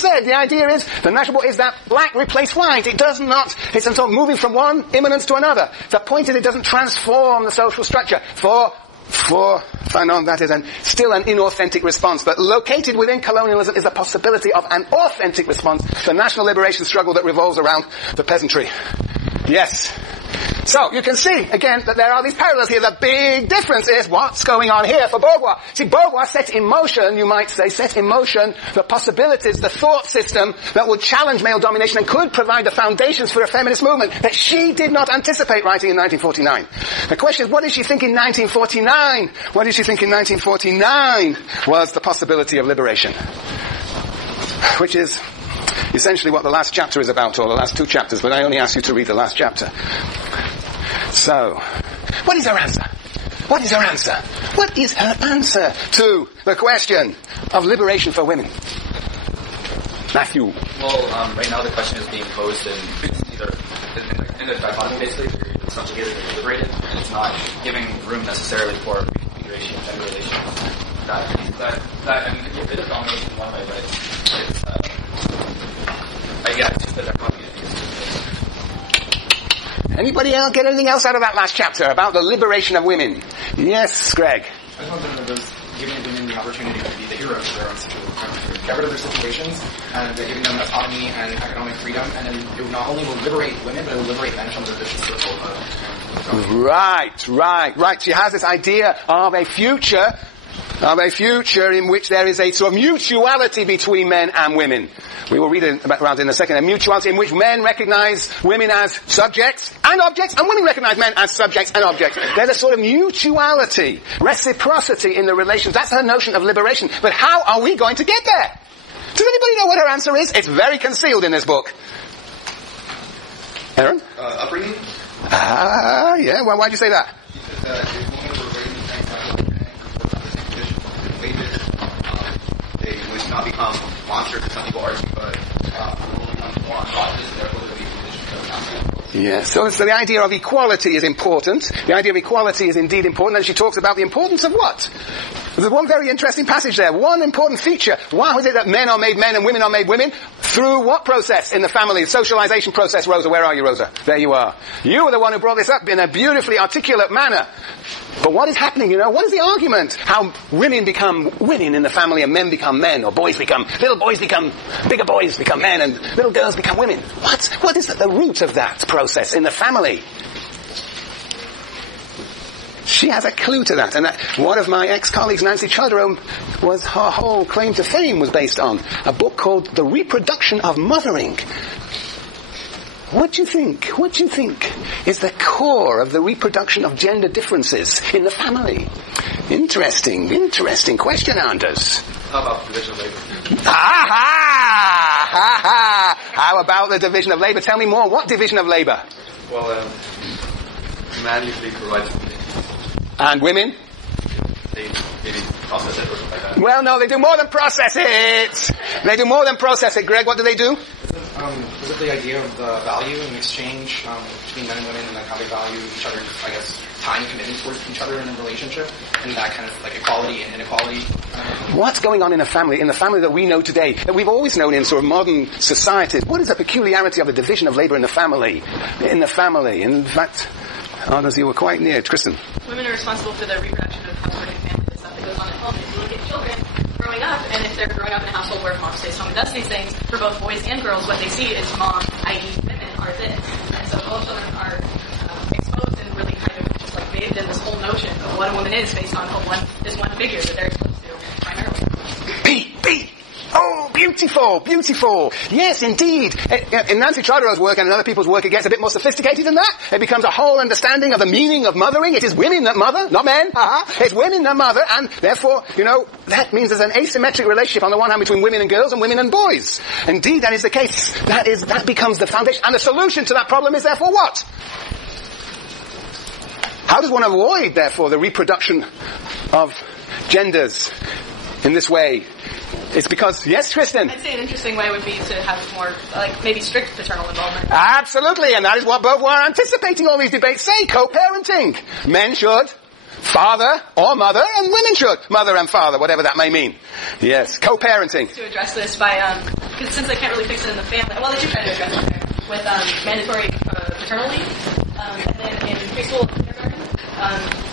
said, the idea is, the natural is that black replace white. It does not, it's sort of moving from one immanence to another. The point is it doesn't transform the social structure. For Fanon, that is still an inauthentic response. But located within colonialism is the possibility of an authentic response to the national liberation struggle that revolves around the peasantry. Yes. So, you can see, again, that there are these parallels here. The big difference is what's going on here for Beauvoir. See, Beauvoir set in motion, you might say, the possibilities, the thought system that would challenge male domination and could provide the foundations for a feminist movement that she did not anticipate writing in 1949. The question is, what did she think in 1949? What did she think in 1949 was the possibility of liberation? Which is essentially what the last chapter is about, or the last two chapters, but I only ask you to read the last chapter. So, what is her answer? What is her answer? What is her answer to the question of liberation for women? Matthew. Well, right now the question is being posed in either in the dichotomy, basically, you're subjugated or liberated, and it's not giving room necessarily for configuration and gender relations. That I mean, it can get rid of domination in one way, but it's just the dichotomy. Anybody else get anything else out of that last chapter about the liberation of women? Yes, Greg. I just want to know those giving women the opportunity to be the heroes of their own situation, get rid of their situations, and they're giving them autonomy and economic freedom, and then it not only will liberate women, but it will liberate men from the vicious circle of Right. She has this idea of a future in which there is a sort of mutuality between men and women. We will read about it in a second. A mutuality in which men recognize women as subjects and objects, and women recognize men as subjects and objects. There's a sort of mutuality, reciprocity in the relations. That's her notion of liberation. But how are we going to get there? Does anybody know what her answer is? It's very concealed in this book. Aaron? Upbringing? Yeah. Well, why'd you say that? Because if women were raised in the same type of they would not become monsters as some people argue, but will become more unconscious, and therefore they'll be conditioned to Yeah, so the idea of equality is important. The idea of equality is indeed important, and she talks about the importance of what? There's one very interesting passage there. One important feature. Why is it that men are made men and women are made women? Through what process in the family? Socialization process, Rosa. Where are you, Rosa? There you are. You were the one who brought this up in a beautifully articulate manner. But what is happening, What is the argument? How women become women in the family and men become men, or little boys become, bigger boys become men and little girls become women. What is the root of that process in the family? She has a clue to that, and one of my ex-colleagues, Nancy Chodorow, her whole claim to fame was based on a book called The Reproduction of Mothering. What do you think is the core of the reproduction of gender differences in the family? Interesting question, Anders. How about the division of labor? How about the division of labor? Tell me more. What division of labor? Well, man usually provides. And women? They maybe process it or something like that. Well, no, they do more than process it. They do more than process it. Greg, what do they do? Is it the idea of the value and exchange between men and women, and like how they value each other's, I guess, time and commitment towards each other in a relationship, and that kind of like equality and inequality? What's going on in the family that we know today, that we've always known in sort of modern societies? What is the peculiarity of the division of labor in the family? In fact, Anders, you were quite near. Kristen? Women are responsible for the reproduction of household and family, the stuff that goes on at home. If you look at children growing up, and if they're growing up in a household where mom stays home and does these things, for both boys and girls, what they see is mom, i.e. women, are this. And so both children are exposed and really kind of just like bathed in this whole notion of what a woman is based on this one figure that they're exposed to primarily. B. Oh, beautiful. Yes, indeed. In Nancy Chodorow's work and in other people's work, it gets a bit more sophisticated than that. It becomes a whole understanding of the meaning of mothering. It is women that mother, not men. It's women that mother, and therefore, that means there's an asymmetric relationship on the one hand between women and girls and women and boys. Indeed, that is the case. That becomes the foundation. And the solution to that problem is therefore what? How does one avoid, therefore, the reproduction of genders in this way? It's because, yes, Kristen? I'd say an interesting way would be to have more, maybe strict paternal involvement. Absolutely, and that is what Beauvoir anticipating all these debates say, co-parenting. Men should father or mother, and women should. Mother and father, whatever that may mean. Yes, co-parenting. To address this by, because since they can't really fix it in the family, well, they do try to address it there with mandatory paternal leave. And then in preschool and kindergarten,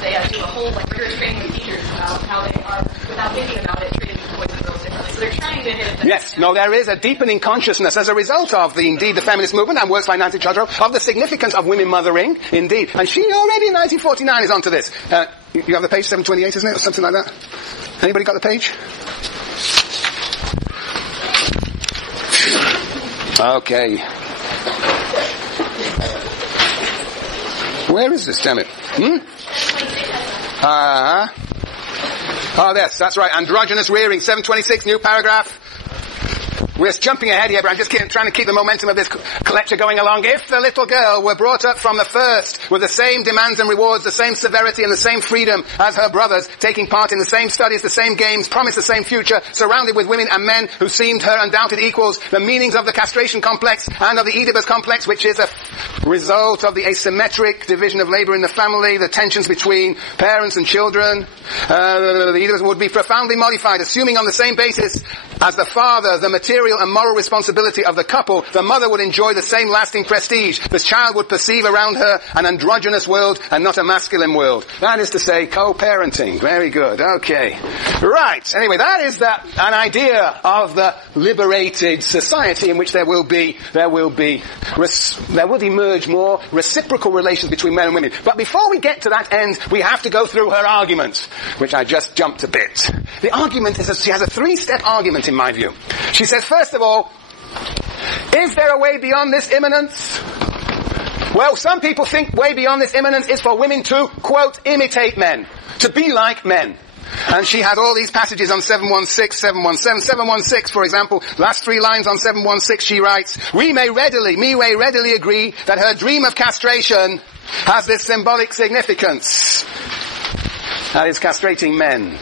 they do a whole rigorous training with teachers about how they are, without thinking about it, treating boys and girls differently. So they're trying to hit it. Yes, no, there is a deepening consciousness as a result of the feminist movement and works by Nancy Chodorow of the significance of women mothering, indeed. And she already in 1949 is onto this. You have the page 728, isn't it, or something like that? Anybody got the page? Okay. Where is this, damn it? Oh, yes, that's right. Androgynous rearing, 726, new paragraph. We're jumping ahead here, but I'm just trying to keep the momentum of this lecture going along. If the little girl were brought up from the first with the same demands and rewards, the same severity and the same freedom as her brothers, taking part in the same studies, the same games, promised the same future, surrounded with women and men who seemed her undoubted equals, the meanings of the castration complex and of the Oedipus complex, which is a result of the asymmetric division of labor in the family, the tensions between parents and children, the Oedipus would be profoundly modified, assuming on the same basis as the father, the material and moral responsibility of the couple, the mother would enjoy the same lasting prestige. The child would perceive around her an androgynous world and not a masculine world. That is to say, co-parenting. Very good. Okay. Right. Anyway, that is an idea of the liberated society in which there will emerge more reciprocal relations between men and women. But before we get to that end, we have to go through her argument, which I just jumped a bit. The argument is she has a three-step argument in my view. She says, first of all, is there a way beyond this immanence? Well, some people think way beyond this immanence is for women to, quote, imitate men, to be like men. And she has all these passages on 716, 717. 716, for example, last three lines on 716, she writes, we may readily agree that her dream of castration has this symbolic significance. That is castrating men.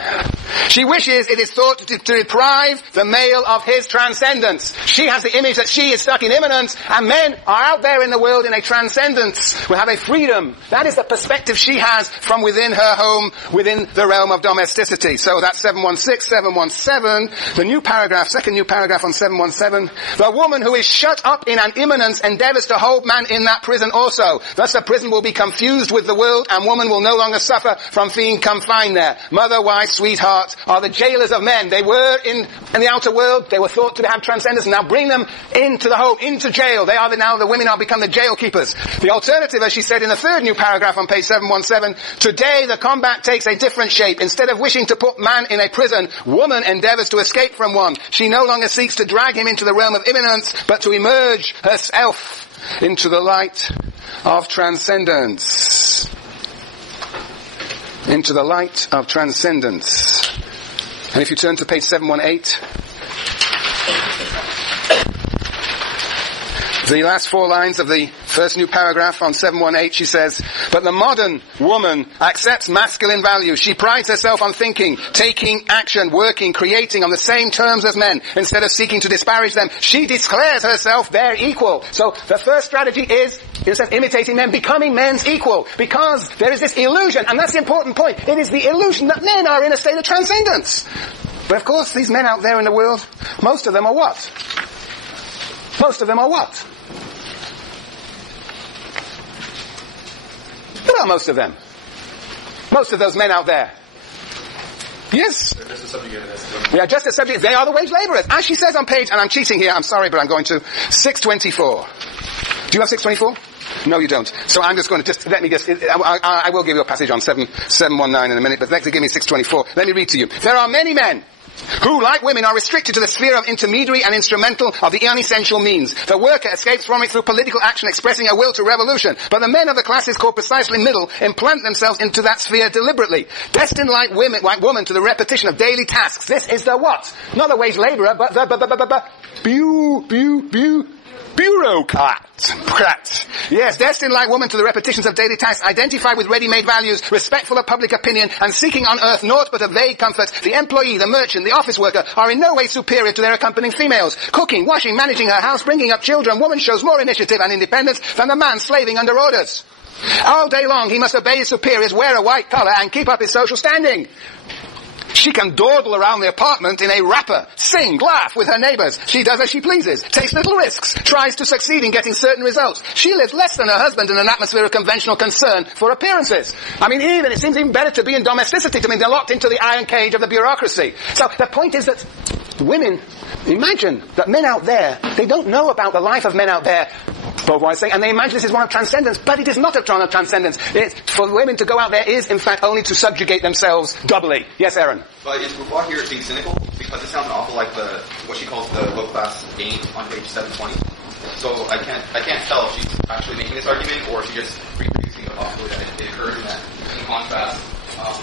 She wishes, it is thought, to deprive the male of his transcendence. She has the image that she is stuck in immanence, and men are out there in the world in a transcendence. We have a freedom. That is the perspective she has from within her home, within the realm of domesticity. So that's 716, 717. The new paragraph, second new paragraph on 717. The woman who is shut up in an immanence endeavors to hold man in that prison also. Thus the prison will be confused with the world, and woman will no longer suffer from being confined there. Mother, wife, sweetheart are the jailers of men. They were in the outer world. They were thought to have transcendence. And now bring them into the home, into jail. They are now the women are become the jail keepers. The alternative, as she said in the third new paragraph on page 717, today the combat takes a different shape. Instead of wishing to put man in a prison, woman endeavors to escape from one. She no longer seeks to drag him into the realm of immanence, but to emerge herself into the light of transcendence. Into the light of transcendence. And if you turn to page 718, the last four lines of the first new paragraph on 718, she says, but the modern woman accepts masculine values. She prides herself on thinking, taking action, working, creating on the same terms as men. Instead of seeking to disparage them, she declares herself their equal. So the first strategy is, instead of imitating men, becoming men's equal. Because there is this illusion, and that's the important point. It is the illusion that men are in a state of transcendence. But of course, these men out there in the world, most of them are what? Most of them are what? What are most of them? Most of those men out there. Yes? They're just a subject of this. They are just a subject. They are the wage laborers. As she says on page, and I'm cheating here, I'm sorry, but I'm going to 624. Do you have 624? No, you don't. So I'm just going to I will give you a passage on 719 in a minute, but let's give me 624. Let me read to you. There are many men who, like women, are restricted to the sphere of intermediary and instrumental of the unessential means. The worker escapes from it through political action expressing a will to revolution. But the men of the classes called precisely middle implant themselves into that sphere deliberately, destined like woman to the repetition of daily tasks. This is the what? Not the wage laborer, but the Bureaucrat. Yes, destined like woman to the repetitions of daily tasks, identified with ready-made values, respectful of public opinion, and seeking on earth naught but a vague comfort, the employee, the merchant, the office worker are in no way superior to their accompanying females. Cooking, washing, managing her house, bringing up children, woman shows more initiative and independence than the man slaving under orders. All day long he must obey his superiors, wear a white collar, and keep up his social standing. She can dawdle around the apartment in a wrapper, sing, laugh with her neighbours. She does as she pleases, takes little risks, tries to succeed in getting certain results. She lives less than her husband in an atmosphere of conventional concern for appearances. I mean, it seems even better to be in domesticity, to be locked into the iron cage of the bureaucracy. So the point is that women, imagine that men out there, they don't know about the life of men out there, Beauvoir is saying, and they imagine this is one of transcendence, but it is not a one of transcendence. For women to go out there is, in fact, only to subjugate themselves doubly. Yes, Aaron? But is Beauvoir here being cynical? Because it sounds an awful like what she calls the low-class game on page 720. So I can't tell if she's actually making this argument or if she's just reproducing the possibility that it occurs in that, in contrast,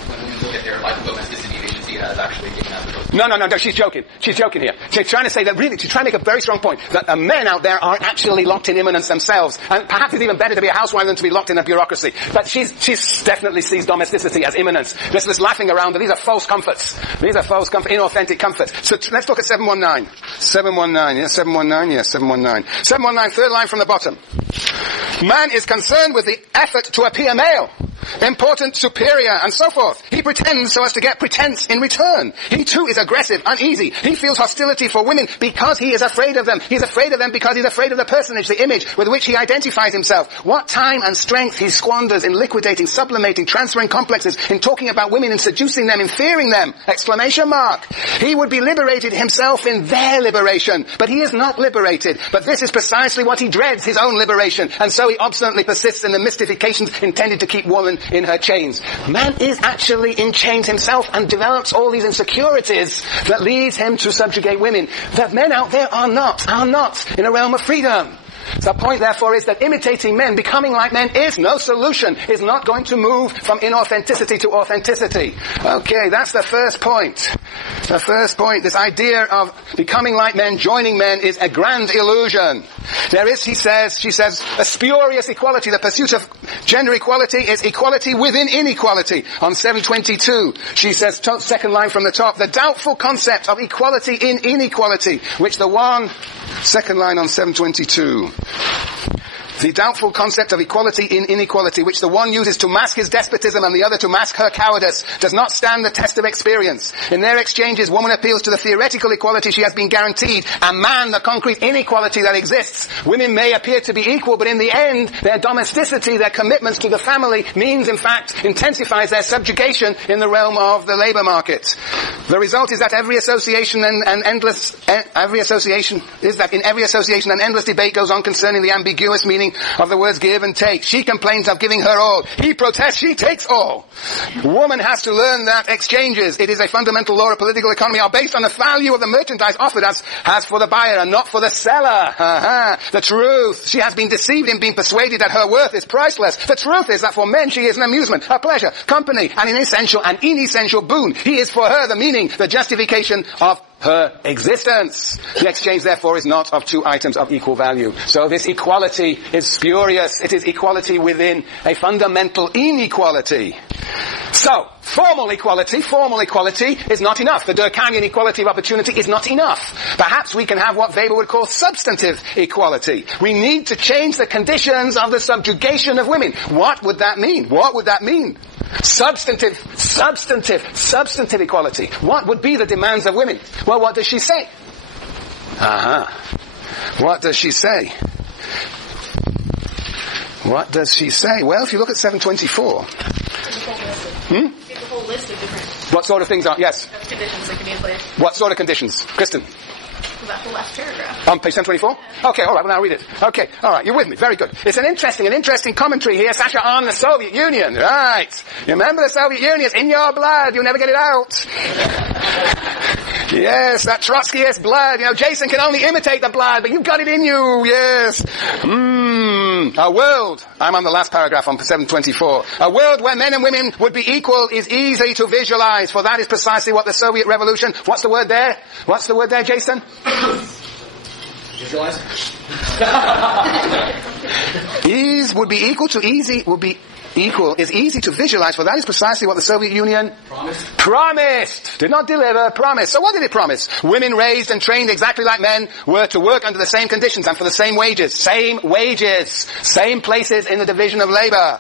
when women look at their life of domesticity, they should see it as actually giving that. No, she's joking. She's joking here. She's trying to say that really, she's trying to make a very strong point, that men out there aren't actually locked in immanence themselves, and perhaps it's even better to be a housewife than to be locked in a bureaucracy. But she's definitely sees domesticity as immanence. This laughing around, these are false comforts. These are false inauthentic comforts. So let's look at 719. 719, 719, third line from the bottom. Man is concerned with the effort to appear male, important, superior, and so forth. He pretends so as to get pretense in return. He too is aggressive, uneasy. He feels hostility for women because he is afraid of them. He's afraid of them because he's afraid of the personage, the image with which he identifies himself. What time and strength he squanders in liquidating, sublimating, transferring complexes, in talking about women, in seducing them, in fearing them! ! He would be liberated himself in their liberation, but he is not liberated. But this is precisely what he dreads, his own liberation, and so he obstinately persists in the mystifications intended to keep woman in her chains. Man is actually in chains himself and develops all these insecurities that leads him to subjugate women. That men out there are not in a realm of freedom. So the point, therefore, is that imitating men, becoming like men, is no solution, is not going to move from inauthenticity to authenticity. Okay, that's the first point. The first point, this idea of becoming like men, joining men, is a grand illusion. There is, she says, a spurious equality. The pursuit of gender equality is equality within inequality. On 722, she says, second line from the top, the doubtful concept of equality in inequality, which the one, second line on 722. The doubtful concept of equality in inequality, which the one uses to mask his despotism and the other to mask her cowardice, does not stand the test of experience. In their exchanges, woman appeals to the theoretical equality she has been guaranteed, and man the concrete inequality that exists. Women may appear to be equal, but in the end, their domesticity, their commitments to the family, means, in fact, intensifies their subjugation in the realm of the labour market. The result is that in every association an endless debate goes on concerning the ambiguous meaning of the words give and take. She complains of giving her all. He protests she takes all. Woman has to learn that exchanges, it is a fundamental law of political economy, are based on the value of the merchandise offered as for the buyer and not for the seller. The truth, she has been deceived in being persuaded that her worth is priceless. The truth is that for men she is an amusement, a pleasure, company, and an essential and inessential boon. He is for her the meaning, the justification of her existence. The exchange, therefore, is not of two items of equal value. So this equality is spurious. It is equality within a fundamental inequality. So, formal equality is not enough. The Durkheimian equality of opportunity is not enough. Perhaps we can have what Weber would call substantive equality. We need to change the conditions of the subjugation of women. What would that mean? Substantive equality. What would be the demands of women? Well, what does she say? What does she say? Well, if you look at 724. It's a whole list of different... What sort of things are... Yes. Conditions that can be in place. What sort of conditions? Kristen? That whole last paragraph. On page 724? Yeah. Okay, alright, well now read it. Okay, alright, you're with me, very good. It's an interesting commentary here, Sasha, on the Soviet Union. Right. You remember the Soviet Union? It's in your blood, you'll never get it out. Yes, that Trotskyist blood. Jason can only imitate the blood, but you've got it in you, yes. A world, I'm on the last paragraph on 724. A world where men and women would be equal is easy to visualize, for that is precisely what the Soviet Revolution... What's the word there, Jason? Visualize. Ease would be equal to easy, would be equal, is easy to visualize, for that is precisely what the Soviet Union promised. Did not deliver, promised. So what did it promise? Women raised and trained exactly like men were to work under the same conditions and for the same wages. Same wages. Same places in the division of labor.